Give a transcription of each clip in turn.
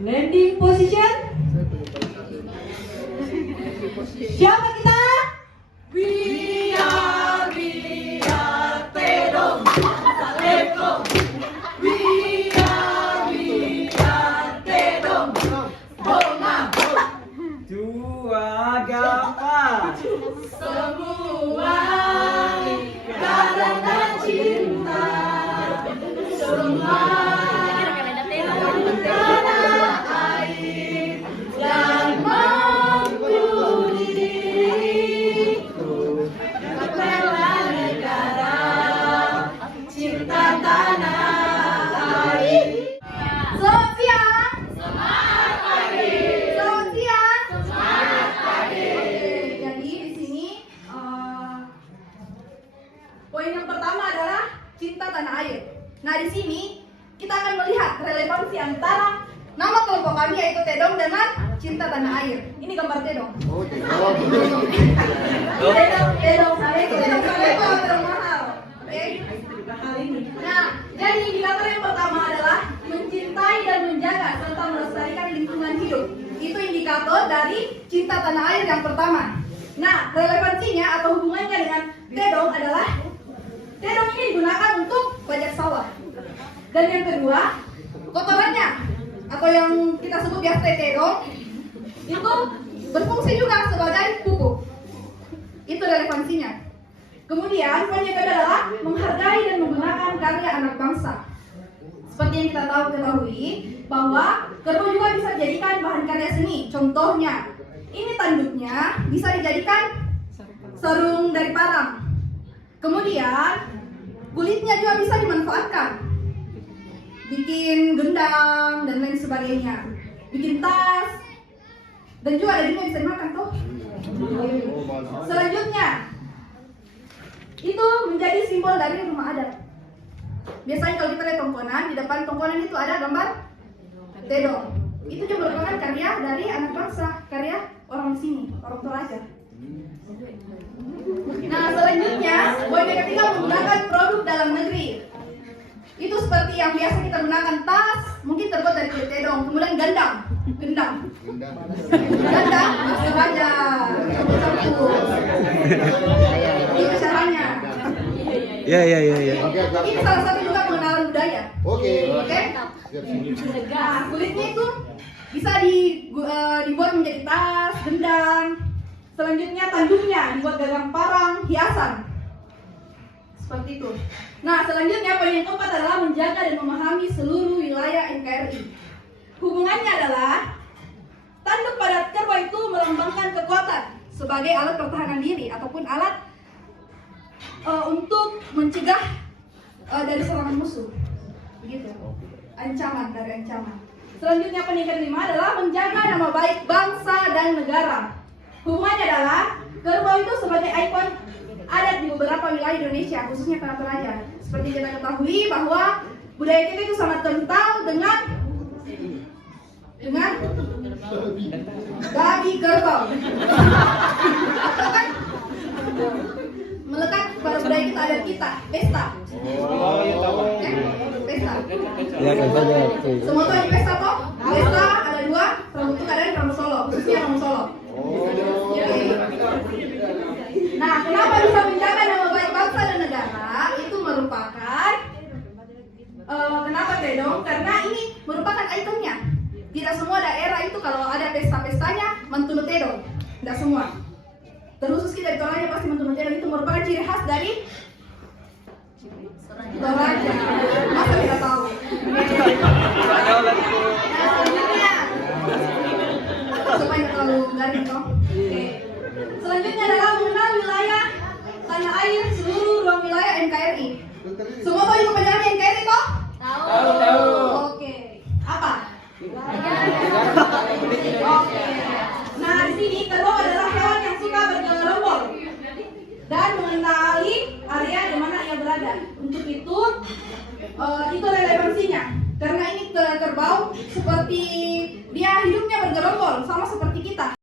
Landing position. Siapa kita? We are Tedong. Assalamualaikum. We are Tedong. Bunga. Dua agama. Semua karena cinta. Semua tanah air yang mampu diriku membela negara, cinta tanah air. Selamat siang. Semangat pagi. Selamat siang. Semangat pagi. Jadi di sini poin yang pertama adalah cinta tanah air. Nah, di sini kita akan melihat relevansi antara nama kelompok kami yaitu Tedong dengan cinta tanah air. Ini gambar Tedong. Oh, Tedong mahal. Oke. Nah, jadi indikator yang pertama adalah mencintai dan menjaga serta melestarikan lingkungan hidup. Itu indikator dari cinta tanah air yang pertama. Nah, relevansinya atau hubungannya dengan Tedong adalah Tedong ini digunakan untuk bajak sawah. Dan yang kedua, kotorannya atau yang kita sebut biasa Tedong itu berfungsi juga sebagai pupuk. Itu relevansinya. Kemudian poin yang kedua adalah menghargai dan menggunakan karya anak bangsa. Seperti yang kita ketahui bahwa kerbau juga bisa dijadikan bahan karya seni. Contohnya, ini tanduknya bisa dijadikan sarung dari parang. Kemudian kulitnya juga bisa dimanfaatkan, bikin gendang dan lain sebagainya, bikin tas, dan juga dagingnya bisa dimakan tuh. Selanjutnya, itu menjadi simbol dari rumah adat. Biasanya kalau kita lihat tongkonan, di depan tongkonan itu ada gambar Tedong. Itu juga merupakan karya dari anak bangsa, karya orang sini, orang Toraja. Nah, selanjutnya, poin yang ketiga menggunakan produk dalam negeri. Itu seperti yang biasa kita gunakan tas, mungkin terbuat dari kulit Tedong. Kemudian gendang, masker raja, itu caranya. Ya. Ini salah satu juga pengenalan budaya. Oke. Nah, kulitnya itu bisa dibuat menjadi tas, gendang. Selanjutnya tanduknya dibuat gagang parang, hiasan. Seperti itu. Nah, selanjutnya poin yang keempat adalah menjaga dan memahami seluruh wilayah NKRI. Hubungannya adalah tanduk pada kerbau itu melambangkan kekuatan sebagai alat pertahanan diri ataupun alat untuk mencegah dari serangan musuh. Begitu. Ancaman dari ancaman. Selanjutnya poin yang kelima adalah menjaga nama baik bangsa dan negara. Hubungannya adalah kerbau itu sebagai ikon adat di beberapa wilayah Indonesia, khususnya Tanah Toraja. Seperti kita ketahui bahwa budaya kita itu sangat kental dengan babi kerbau. Atau kan melekat pada budaya kita, adat kita, pesta. Pesta. Ya kan saja. Semua tuh ada pesta toh? Pesta ada dua, rambut ada di rambut Solo, khususnya rambut Solo. Nah, kenapa bisa menjaga nama baik bangsa dan negara? Itu merupakan kenapa Tedong? Karena ini merupakan ikonnya. Tidak semua daerah itu kalau ada pesta-pestanya mentunut Tedong. Tidak semua. Terkhusus kita di Toraja pasti mentunut Tedong, itu merupakan ciri khas dari Toraja. Masa tidak tahu? Nah, selanjutnya supaya terlalu garing toh. Oke. Selanjutnya adalah mengenal wilayah tanah air seluruh ruang wilayah NKRI. Semua tahu itu penjelasan NKRI toh? Tahu. Oke. Apa? Oke. Nah, di sini kerbau adalah hewan yang suka bergerombol dan mengenali area di mana ia berada. Untuk itu relevansinya. Karena ini kerbau seperti dia hidupnya bergerombol sama seperti kita.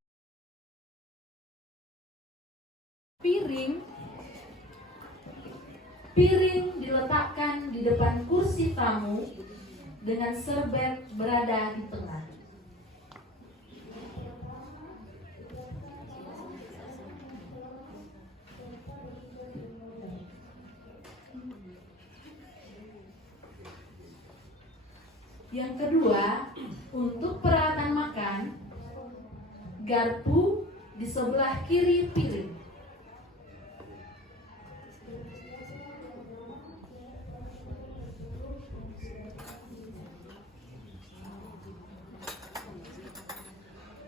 Piring diletakkan di depan kursi tamu dengan serbet berada di tengah. Yang kedua, untuk peralatan makan, garpu di sebelah kiri piring.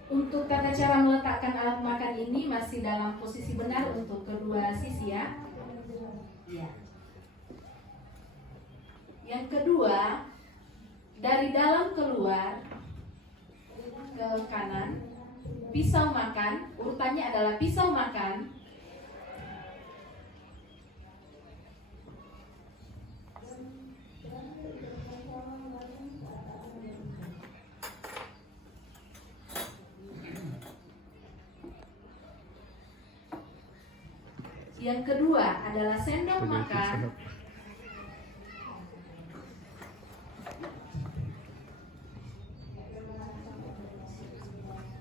Untuk tata cara meletakkan alat makan ini masih dalam posisi benar untuk kedua sisi ya. Ya. Yang kedua, dari dalam keluar ke kanan, pisau makan, urutannya adalah pisau makan. Yang kedua adalah sendok makan.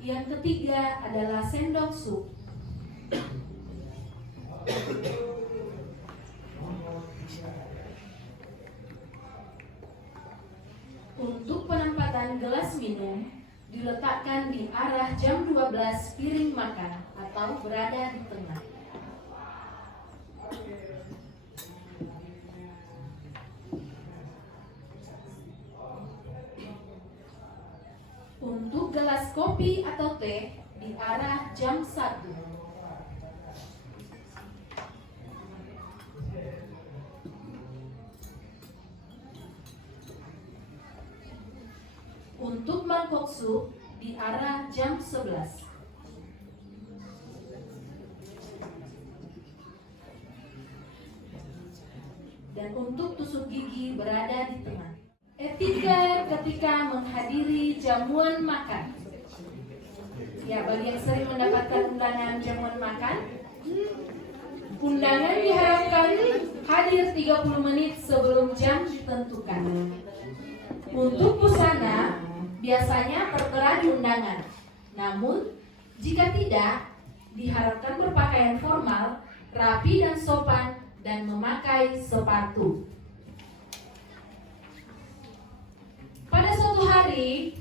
Yang ketiga adalah sendok sup. Untuk penempatan gelas minum diletakkan di arah jam 12 piring makan atau berada di tengah. Untuk gelas kopi atau teh di arah jam 1. Untuk mangkok sup di arah jam 11. Dan untuk tusuk gigi berada di tengah. Etika ketika menghadiri jamuan makan. Ya, bagi yang sering mendapatkan undangan jamuan makan, undangan diharapkan hadir 30 menit sebelum jam ditentukan. Untuk busana, biasanya tertera di undangan. Namun, jika tidak, diharapkan berpakaian formal, rapi dan sopan, dan memakai sepatu. Pada suatu hari,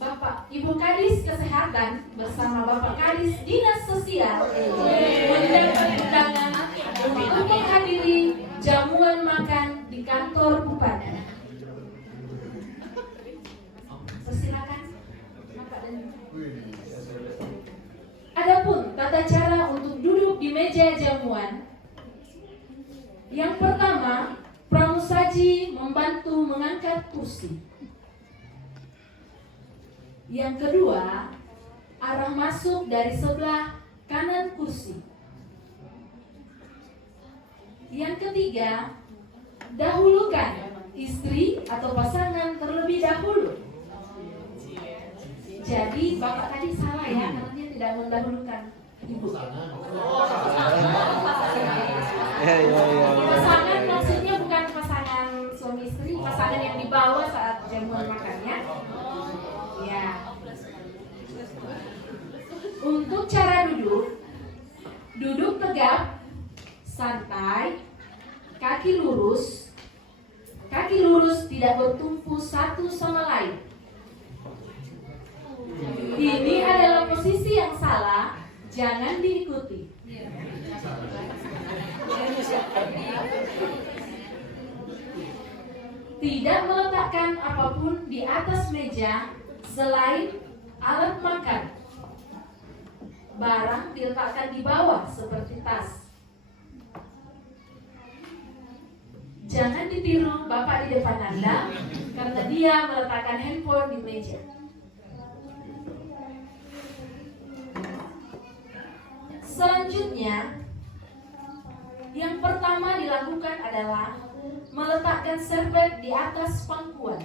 Bapak Ibu Kadis Kesehatan bersama Bapak Kadis Dinas Sosial mendapat undangan untuk menghadiri jamuan makan di kantor Bupati. Persilakan Bapak dan Ibu. Adapun tata cara untuk duduk di meja jamuan. Yang pertama, pramusaji membantu mengangkat kursi. Yang kedua, arah masuk dari sebelah kanan kursi. Yang ketiga, dahulukan istri atau pasangan terlebih dahulu. Jadi Bapak tadi salah ya, karena dia tidak mendahulukan ibu. Pasangan maksudnya bukan pasangan suami istri, pasangan yang dibawa saat jamuan makannya. Ya. Untuk cara duduk, duduk tegap, santai, kaki lurus tidak bertumpu satu sama lain. Ini adalah posisi yang salah, jangan diikuti. Tidak meletakkan apapun di atas meja selain alat makan. Barang diletakkan di bawah seperti tas. Jangan ditiru Bapak di depan Anda karena dia meletakkan handphone di meja. Selanjutnya, yang pertama dilakukan adalah meletakkan serbet di atas pangkuan.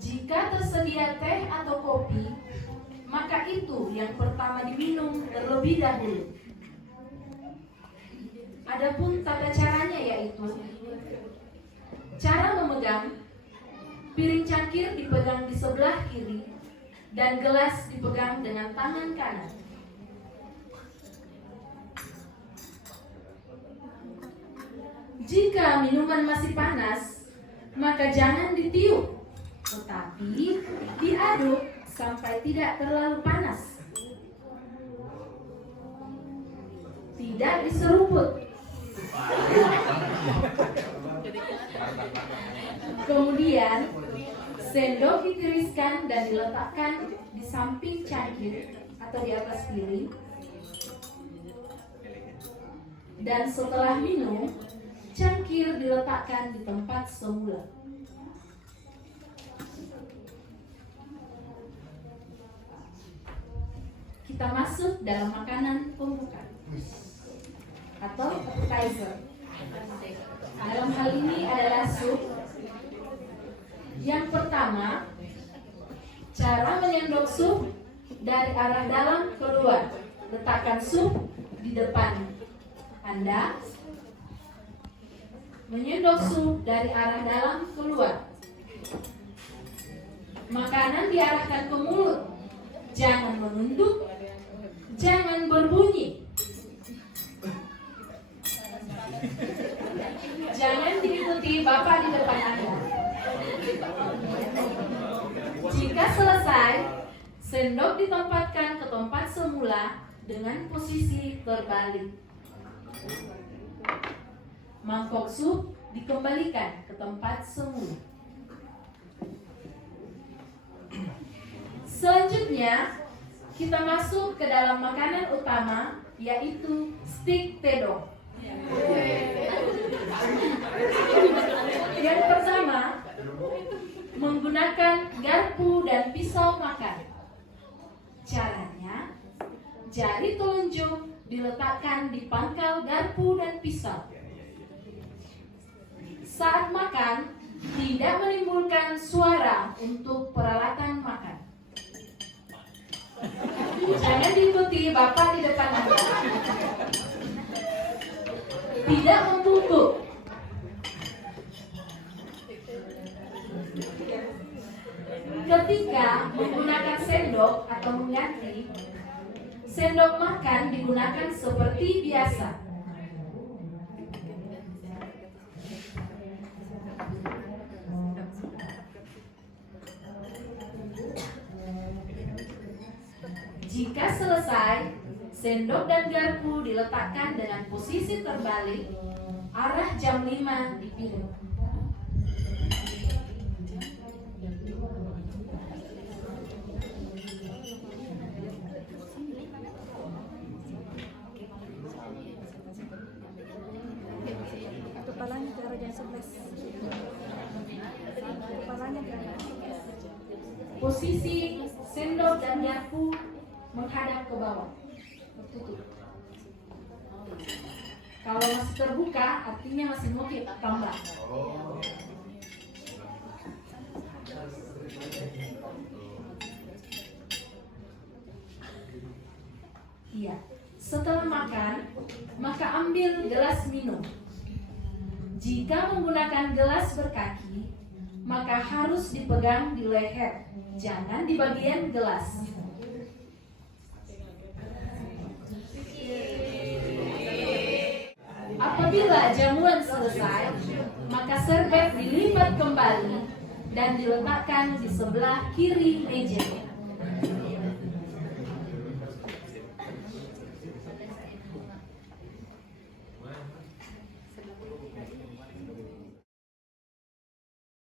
Jika tersedia teh atau kopi, maka itu yang pertama diminum terlebih dahulu. Adapun tata caranya yaitu cara memegang, piring cangkir dipegang di sebelah kiri, dan gelas dipegang dengan tangan kanan. Jika minuman masih panas, maka jangan ditiup, tetapi diaduk sampai tidak terlalu panas. Tidak diseruput. Kemudian sendok ditiriskan dan diletakkan di samping cangkir atau di atas piring. Dan setelah minum, cangkir diletakkan di tempat semula. Kita masuk dalam makanan pembuka atau appetizer. Dalam hal ini adalah sup. Yang pertama, cara menyendok sup dari arah dalam keluar. Letakkan sup di depan Anda. Menyendok sup dari arah dalam keluar. Makanan diarahkan ke mulut. Jangan menunduk, jangan berbunyi. Jangan diikuti Bapak di depan Anda. Jika selesai, sendok ditempatkan ke tempat semula dengan posisi terbalik. Mangkok sup dikembalikan ke tempat semula. Selanjutnya, kita masuk ke dalam makanan utama, yaitu steak tedong. Yang pertama, menggunakan garpu dan pisau makan. Caranya, jari telunjuk diletakkan di pangkal garpu dan pisau. Saat makan, tidak menimbulkan suara untuk peralatan makan. Jangan diikuti Bapak di depan Anda. Tidak membutuh. Ketika menggunakan sendok atau mengganti, sendok makan digunakan seperti biasa. Jika selesai, sendok dan garpu diletakkan dengan posisi terbalik, arah jam 5 dipilih. Kepalanya ke arah jam 11. Kepalanya ke arah. Posisi sendok dan garpu menghadap ke bawah, tertutup. Kalau masih terbuka, artinya masih mau kita tambah. Iya. Setelah makan, maka ambil gelas minum. Jika menggunakan gelas berkaki, maka harus dipegang di leher, jangan di bagian gelas. Apabila jamuan selesai, maka serbet dilipat kembali dan diletakkan di sebelah kiri meja.